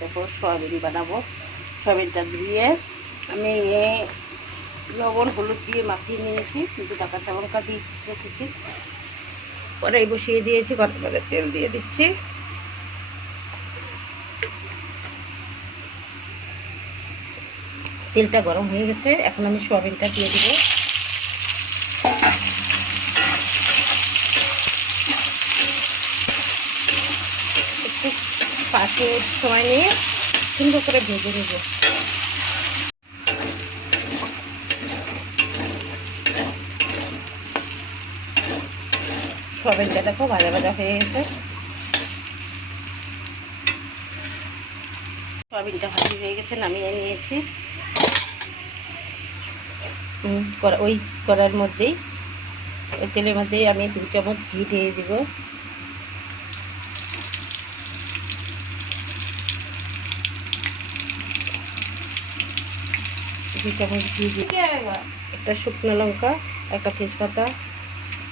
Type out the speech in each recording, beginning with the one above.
দেখো সয়াবিন বানাবো। সয়াবিনটা ধুয়ে আমি লবণ হলুদ দিয়ে মাখিয়ে নিয়েছি, কিন্তু কাঁচা লঙ্কা দিয়ে রেখেছি। কড়াই বসিয়ে দিয়েছি, কড়াইতে তেল দিয়ে দিচ্ছি। তেলটা গরম হয়ে গেছে, এখন আমি সয়াবিনটা দিয়ে দিব। একটু 5 মিনিট সময় নিয়ে সুন্দর করে ভেজে নেব। সয়াবিনটা দেখো ভাজা ভাজা হয়ে গেছে। সয়াবিনটা ভাজি হয়ে গেছে, নামিয়ে নিয়েছি। ওই কড়ার মধ্যেই, ওই তেলের মধ্যেই আমি 2 চামচ ঘি দিয়ে দিব। একটা শুকনো লঙ্কা, একটা তেজপাতা,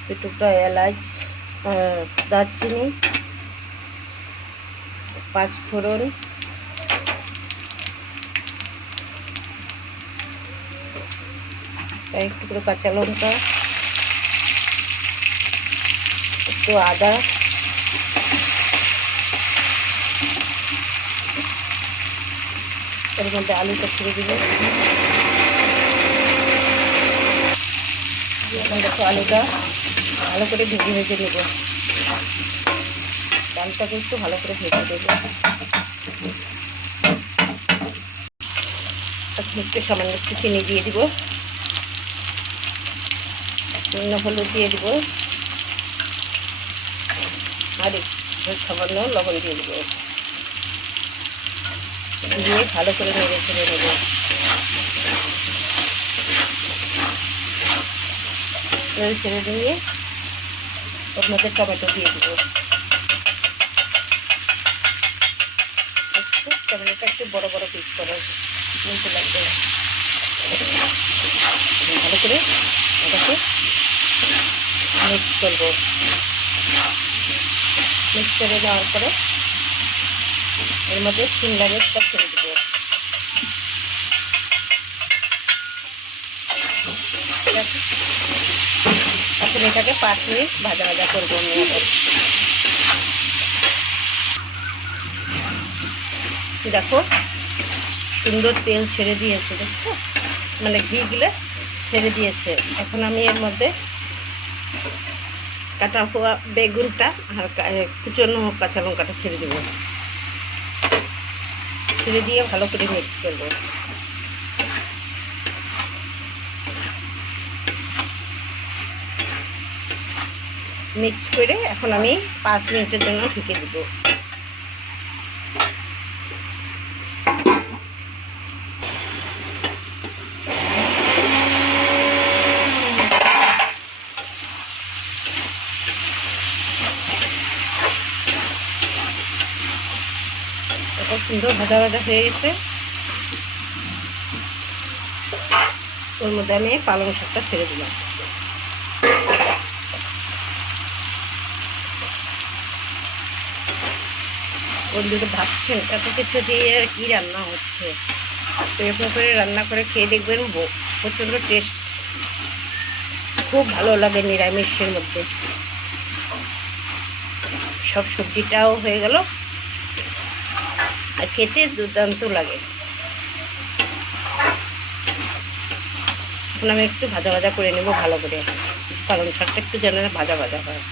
2 টুকরা এলাচ, দারচিনি, 5 ফোড়ন, এক টুকরো কাঁচা লঙ্কা, একটু আদা, এর মধ্যে আলুটা ছেড়ে দিব। দেখো আলুটা ভালো করে ভেজে ভেজে নেব। ডালটাকে একটু ভালো করে ভেজে দেবো। একটু সামান্য একটু চিনি দিয়ে দিব, হলুদ দিয়ে দিব, আর সামান্য লবণ দিয়ে দিব। দিয়ে ভালো করে নেড়ে ছেড়ে নেব। নেড়ে ছেড়ে দিয়ে ওর মধ্যে টমেটো দিয়ে দিব। টমেটোটা একটু বড় বড় পিস করে নিতে লাগবে। ভালো করে ওটাকে মিক্স করবো। মিক্স করে দেওয়ার পরে এর মধ্যে সিমলা মির্চটা ছেড়ে দেবো। এখন এটাকে 5 মিনিট ভাজা ভাজা করবো আমি আবার। দেখো সুন্দর তেল ছেড়ে দিয়েছে, দেখছো, মানে ঘি গুলো ছেড়ে দিয়েছে। এখন আমি এর মধ্যে কাটা হওয়া বেগুনটা আর কুচনো কাঁচা লঙ্কাটা ছেড়ে দেবো। ছেড়ে দিয়ে ভালো করে মিক্স করবো। মিক্স করে এখন আমি 5 মিনিটের জন্য ঢেকে দেবো। এখন সুন্দর ভাজা ভাজা হয়ে গেছে। ওর মধ্যে আমি পালং শাকটা ছেড়ে দিলাম। বন্ধুরা ভাবছেন এত কিছু দিয়ে আর কি রান্না হচ্ছে, তো এরকম করে রান্না করে খেয়ে দেখবেন, প্রচণ্ড টেস্ট, খুব ভালো লাগে নিরামিষের মধ্যে। সব সবজিটাও হয়ে গেল আর খেতে দুর্দান্ত লাগে। এখন আমি একটু ভাজা ভাজা করে নেব ভালো করে। পালং শাকটা একটু যেন ভাজা ভাজা হয়।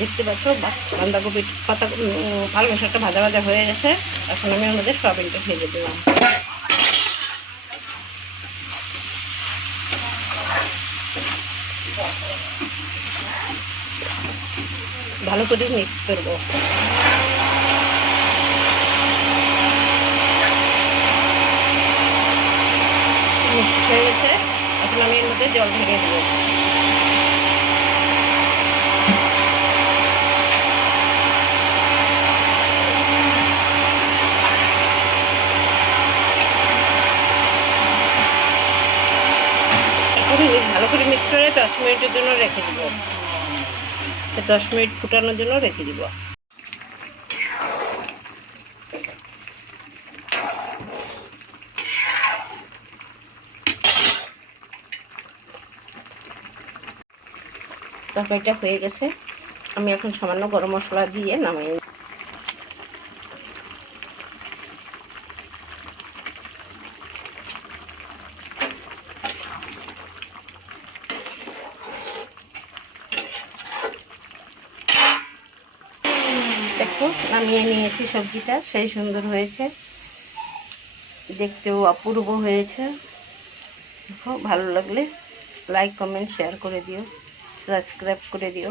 দেখতে পাচ্ছ বাঁধাকপির পাতা, পালং শাকটা ভাজা ভাজা হয়ে গেছে। এখন আমি ওর মধ্যে সয়াবিনটা ভেজে দিলাম। ভালো করে মিক্স করবো। মিক্স হয়ে গেছে, এখন আমি এর মধ্যে জল ঢেলে দেবো। ভালো করে মিক্স করে 10 মিনিটের জন্য রেখে দিব। 10 মিনিট ফুটানোর জন্য রেখে দিব। তরকারিটা হয়ে গেছে, আমি এখন সামান্য গরম মশলা দিয়ে নামিয়ে দেখো নামিয়ে নিয়েছি। সবজিটা সেই সুন্দর হয়েছে, দেখতেও অপূর্ব হয়েছে। দেখো ভালো লাগলে লাইক কমেন্ট শেয়ার করে দিও, সাবস্ক্রাইব করে দিও।